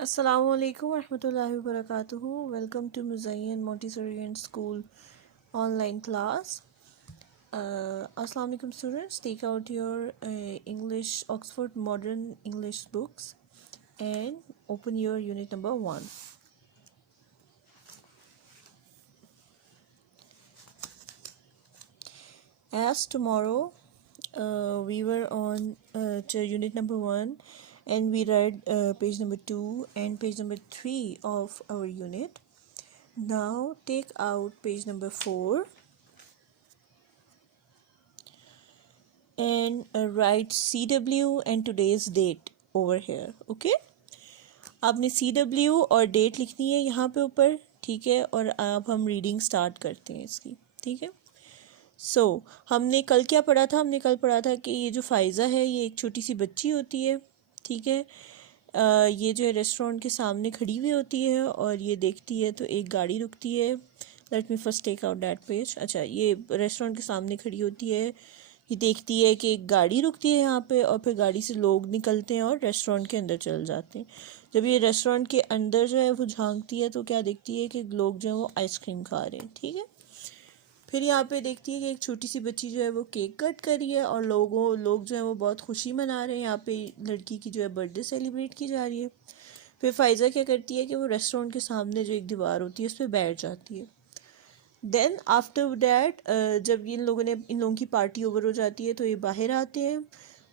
Assalamualaikum warahmatullahi wabarakatuh. Welcome to Muzayyan Montessori School online class. Assalamu alaikum students. Take out your English Oxford Modern English books and open your unit number 1. As tomorrow we were on unit number 1 and we read page number 2 and page number 3 of our unit. Now take out page number 4 and write CW and today's date over here. Okay, आपने CW और date लिखनी है यहाँ पे ऊपर, ठीक है। और अब हम रीडिंग स्टार्ट करते हैं इसकी, ठीक है। हमने कल क्या पढ़ा था? हमने कल पढ़ा था कि ये जो फ़ाइज़ा है ये एक छोटी सी बच्ची होती है, ठीक है। ये जो है रेस्टोरेंट के सामने खड़ी हुई होती है और ये देखती है तो एक गाड़ी रुकती है। Let me first take out that page. अच्छा, ये रेस्टोरेंट के सामने खड़ी होती है, ये देखती है कि एक गाड़ी रुकती है यहाँ पे और फिर गाड़ी से लोग निकलते हैं और रेस्टोरेंट के अंदर चल जाते हैं। जब ये रेस्टोरेंट के अंदर जो है वो झांकती है तो क्या देखती है कि लोग जो है वो आइसक्रीम खा रहे हैं, ठीक है। फिर यहाँ पे देखती है कि एक छोटी सी बच्ची जो है वो केक कट कर रही है और लोग जो है वो बहुत खुशी मना रहे हैं। यहाँ पे लड़की की जो है बर्थडे सेलिब्रेट की जा रही है। फिर फ़ाइज़ा क्या करती है कि वो रेस्टोरेंट के सामने जो एक दीवार होती है उस पर बैठ जाती है। देन आफ्टर डैट जब इन लोगों की पार्टी ओवर हो जाती है तो ये बाहर आते हैं।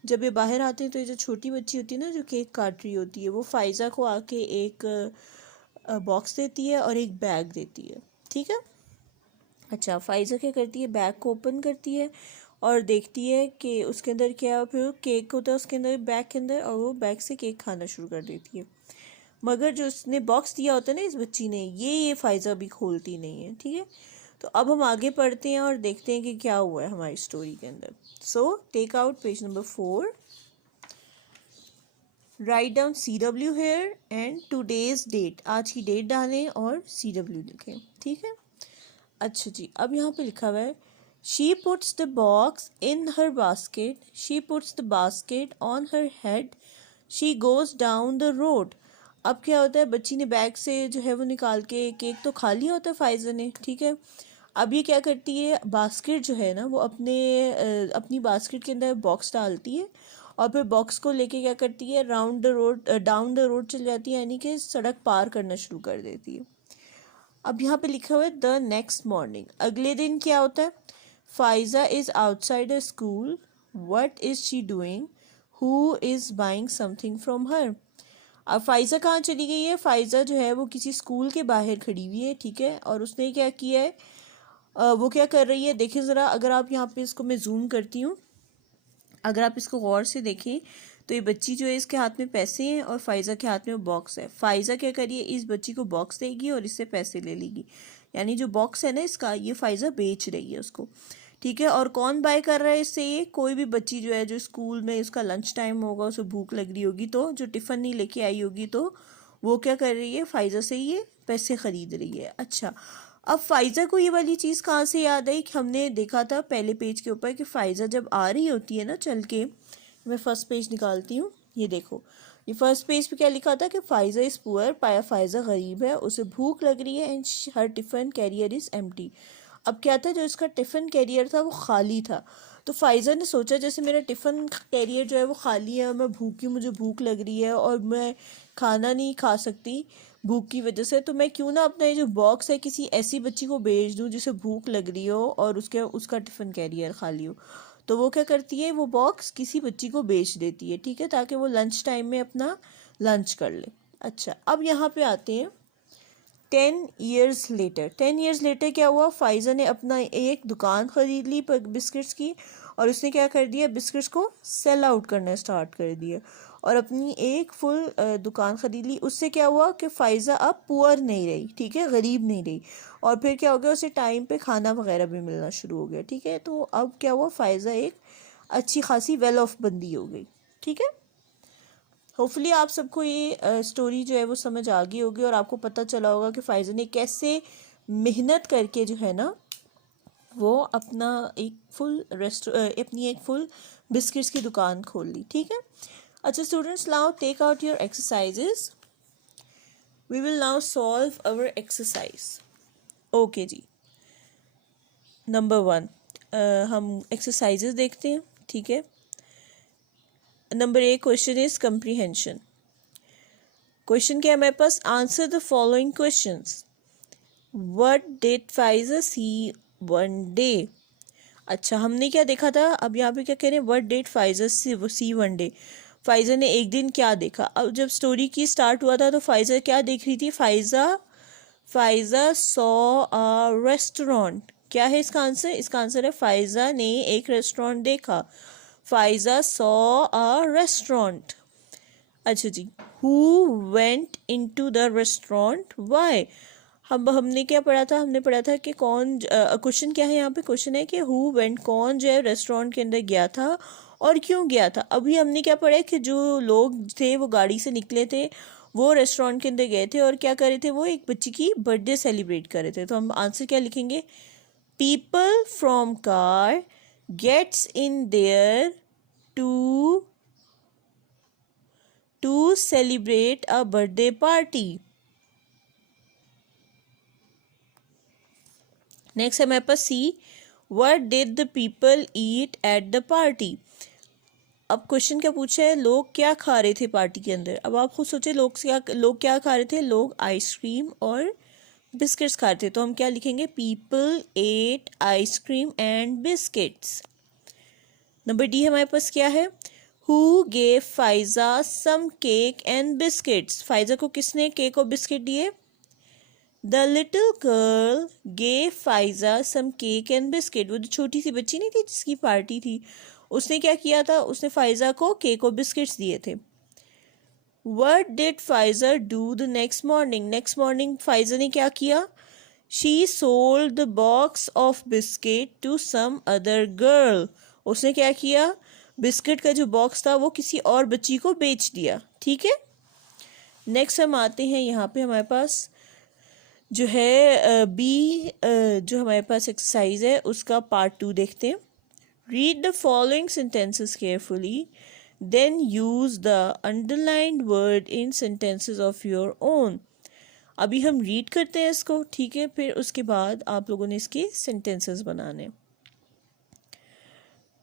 जब ये बाहर आते हैं तो ये जो छोटी बच्ची होती है ना जो केक काट रही होती है, वो फ़ाइज़ा को आके एक बॉक्स देती है और एक बैग देती है, ठीक है। अच्छा, फ़ाइज़ा क्या करती है, बैग को ओपन करती है और देखती है कि उसके अंदर क्या, फिर केक होता है उसके अंदर, बैग के अंदर, और वो बैग से केक खाना शुरू कर देती है। मगर जो उसने बॉक्स दिया होता है ना इस बच्ची ने, ये फ़ाइज़ा भी खोलती नहीं है, ठीक है। तो अब हम आगे पढ़ते हैं और देखते हैं कि क्या हुआ है हमारी स्टोरी के अंदर। So take out page number 4, write down CW here and today's date. आज की डेट डालें और CW लिखें, ठीक है। अच्छा जी, अब यहाँ पे लिखा हुआ है she puts the box in her basket, she puts the basket on her head, she goes down the road. अब क्या होता है, बच्ची ने बैग से जो है वो निकाल के केक तो खा लिया होता है फ़ाइज़ा ने, ठीक है। अब ये क्या करती है, बास्केट जो है ना वो अपनी बास्केट के अंदर बॉक्स डालती है और फिर बॉक्स को लेके क्या करती है, round the road down the road चल जाती है, यानी कि सड़क पार करना शुरू कर देती है। अब यहाँ पे लिखा हुआ है द नेक्स्ट मॉर्निंग, अगले दिन क्या होता है, Faiza is outside the school, what is she doing, who is buying something from her. अब फ़ाइज़ा कहाँ चली गई है, फ़ाइज़ा जो है वो किसी स्कूल के बाहर खड़ी हुई है, ठीक है। और उसने क्या किया है, वो क्या कर रही है, देखिए ज़रा, अगर आप यहाँ पे इसको मैं जूम करती हूँ, अगर आप इसको गौर से देखें तो ये बच्ची जो है इसके हाथ में पैसे हैं और फ़ाइज़ा के हाथ में बॉक्स है। फ़ाइज़ा क्या करिए, इस बच्ची को बॉक्स देगी और इससे पैसे ले लेगी, यानी जो बॉक्स है ना इसका, ये फ़ाइज़ा बेच रही है उसको, ठीक है। और कौन बाय कर रहा है इससे, ये कोई भी बच्ची जो है जो स्कूल में उसका लंच टाइम होगा, उसे भूख लग रही होगी, तो जो टिफ़िन नहीं लेके आई होगी तो वो क्या कर रही है, फ़ाइज़ा से ये पैसे ख़रीद रही है। अच्छा, अब फ़ाइज़ा को ये वाली चीज़ कहाँ से याद आई कि हमने देखा था पहले पेज के ऊपर कि फ़ाइज़ा जब आ रही होती है ना चल के, मैं फ़र्स्ट पेज निकालती हूँ, ये देखो, ये फर्स्ट पेज पे क्या लिखा था कि फ़ाइज़ा इज़ पुअर, पाया फ़ाइज़ा गरीब है, उसे भूख लग रही है, and her tiffin carrier is empty. अब क्या था, जो इसका टिफ़िन कैरियर था वो खाली था। तो फ़ाइज़ा ने सोचा जैसे मेरा टिफ़िन कैरियर जो है वो खाली है और मैं भूखी, मुझे भूख लग रही है और मैं खाना नहीं खा सकती भूख की वजह से, तो मैं क्यों ना अपना ये जो बॉक्स है किसी ऐसी बच्ची को बेच दूँ जिसे भूख लग रही हो और उसका टिफ़िन कैरियर खाली हो। तो वो क्या करती है, वो बॉक्स किसी बच्ची को बेच देती है, ठीक है, ताकि वो लंच टाइम में अपना लंच कर ले। अच्छा, अब यहाँ पे आते हैं 10 years later। 10 years later क्या हुआ, फ़ाइज़ा ने अपना एक दुकान ख़रीद ली बिस्किट्स की और उसने क्या कर दिया, बिस्किट्स को सेल आउट करना स्टार्ट कर दिया और अपनी एक फुल दुकान ख़रीद ली। उससे क्या हुआ कि फ़ाइज़ा अब पुअर नहीं रही, ठीक है, गरीब नहीं रही। और फिर क्या हो गया, उसे टाइम पे खाना वगैरह भी मिलना शुरू हो गया, ठीक है। तो अब क्या हुआ, फ़ाइज़ा एक अच्छी खासी वेल ऑफ बंदी हो गई, ठीक है। होपफुली आप सबको ये स्टोरी जो है वो समझ आ गई होगी और आपको पता चला होगा कि फ़ाइज़ा ने कैसे मेहनत करके जो है ना वो अपना अपनी एक फुल बिस्किट्स की दुकान खोल ली, ठीक है। अच्छा students, now take out your exercises We will now solve our exercise. Okay जी, नंबर 1 हम एक्सरसाइजेस देखते हैं, ठीक है। Number 1 question is comprehension. Question क्या है हमारे पास, answer the following questions. What did Faiza see one day. अच्छा, हमने क्या देखा था, अब यहाँ पे क्या कह रहे हैं, what did Faiza see one day. Faiza ने एक दिन क्या देखा। अब जब स्टोरी की स्टार्ट हुआ था तो फाइजर क्या देख रही थी, फाइजा सॉ अ रेस्टोरेंट। क्या है इसका आंसर, इसका आंसर है फाइजा ने एक रेस्टोरेंट देखा। Faiza saw a restaurant. अच्छा जी, who went into the restaurant why. हमने क्या पढ़ा था, हमने पढ़ा था कि कौन, क्वेश्चन क्या है यहाँ पे, क्वेश्चन है कि हु वेंट, कौन जो है रेस्टोरेंट के अंदर गया था और क्यों गया था। अभी हमने क्या पढ़ा है कि जो लोग थे वो गाड़ी से निकले थे, वो रेस्टोरेंट के अंदर गए थे और क्या कर रहे थे, वो एक बच्ची की बर्थडे सेलिब्रेट कर रहे थे। तो हम आंसर क्या लिखेंगे, people from car gets in there to celebrate a birthday party. Next है हमारे पास C, what did the people eat at the party. अब क्वेश्चन क्या पूछा है, लोग क्या खा रहे थे पार्टी के अंदर। अब आप खुद सोचे, लोग क्या खा रहे थे, लोग आइसक्रीम और बिस्किट्स खा रहे थे। तो हम क्या लिखेंगे, people ate ice cream and biscuits. Number D हमारे पास क्या है, who gave Faiza some cake and biscuits. Faiza को किसने केक और बिस्किट दिए, the little girl gave Faiza some cake and biscuit. वो जो छोटी सी बच्ची नहीं थी जिसकी पार्टी थी, उसने क्या किया था, उसने फाइजा को केक और बिस्किट्स दिए थे। What did Faiza do the next morning. Next morning Faiza ने क्या किया, she sold the box of biscuit to some other girl. उसने क्या किया, बिस्किट का जो बॉक्स था वो किसी और बच्ची को बेच दिया, ठीक है। नेक्स्ट हम आते हैं यहाँ पे हमारे पास जो है बी, जो हमारे पास एक्सरसाइज है उसका पार्ट 2 देखते हैं। Read the following sentences carefully, then use the underlined word in sentences of your own. अभी हम रीड करते हैं इसको, ठीक है, फिर उसके बाद आप लोगों ने इसके सेंटेंसेस बनाने।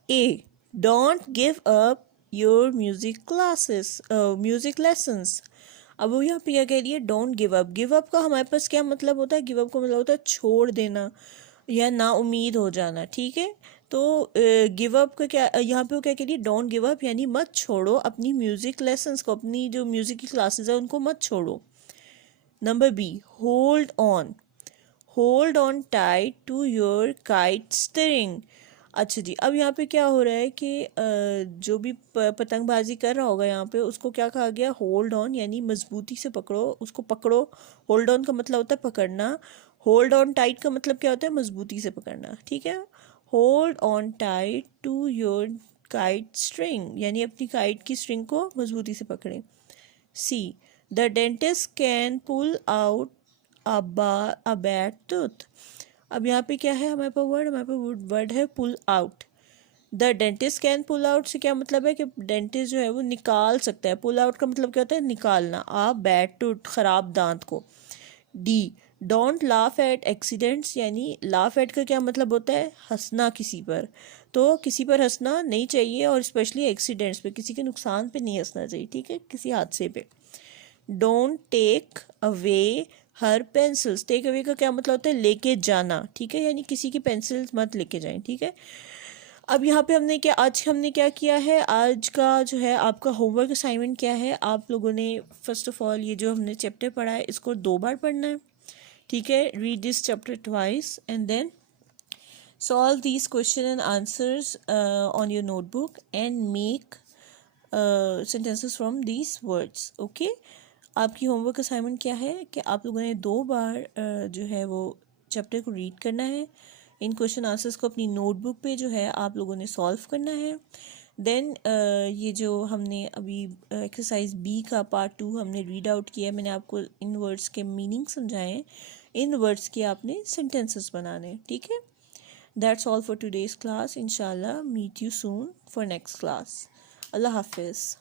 A, don't give up your music classes, music lessons. अब वो यहाँ पे क्या कह रही है, don't give up. Give up का हमारे पास क्या मतलब होता है, गिव अप का मतलब होता है छोड़ देना या ना उम्मीद हो जाना, ठीक है। तो गिव अप का क्या, यहाँ पे वो क्या कह रही है, डोंट गिव अप यानी मत छोड़ो अपनी म्यूजिक लेसन्स को, अपनी जो म्यूजिक की क्लासेस है उनको मत छोड़ो। Number B, hold on tight to your kite string. अच्छा जी, अब यहाँ पे क्या हो रहा है कि जो भी पतंगबाजी कर रहा होगा यहाँ पे, उसको क्या कहा गया, होल्ड ऑन यानी मजबूती से पकड़ो, उसको पकड़ो। होल्ड ऑन का मतलब होता है पकड़ना, होल्ड ऑन टाइट का मतलब क्या होता है, मजबूती से पकड़ना, ठीक है। Hold on tight to your kite string यानी अपनी काइट की स्ट्रिंग को मजबूती से पकड़ें। C, the dentist can pull out a bad tooth. अब यहाँ पे क्या है हमारे पास वर्ड, हमारे पास वर्ड है pull out. The dentist can pull out से क्या मतलब है कि डेंटिस्ट जो है वो निकाल सकता है। पुल आउट का मतलब क्या होता है, निकालना। आ बैड टूथ, खराब दांत को। D, don't laugh at accidents यानी लाफ एट का क्या मतलब होता है, हंसना किसी पर। तो किसी पर हंसना नहीं चाहिए और स्पेशली एक्सीडेंट्स पे, किसी के नुकसान पे नहीं हंसना चाहिए, ठीक है, किसी हादसे पे। Don't take away her pencils. Take away का क्या मतलब होता है, लेके जाना, ठीक है, यानी किसी की पेंसिल्स मत लेके जाएं, ठीक है। अब यहाँ पे हमने क्या किया है, आज का जो है आपका होमवर्क असाइनमेंट क्या है, आप लोगों ने फर्स्ट ऑफ ऑल ये जो हमने चैप्टर पढ़ा है इसको 2 बार पढ़ना है, ठीक है। Read this chapter twice and then solve these question and answers on your notebook and make sentences from these words, okay। आपकी होमवर्क असाइनमेंट क्या है कि आप लोगों ने 2 बार जो है वो चैप्टर को रीड करना है। इन क्वेश्चन आंसर्स को अपनी नोटबुक पे जो है आप लोगों ने सॉल्व करना है। देन ये जो हमने अभी एक्सरसाइज बी का पार्ट 2 हमने रीड आउट किया है, मैंने आपको इन वर्ड्स के मीनिंग समझाए, इन वर्ड्स के आपने सेंटेंसेस बनाने, ठीक है। That's all for today's class. Inshallah, meet you soon for next class. Allah Hafiz.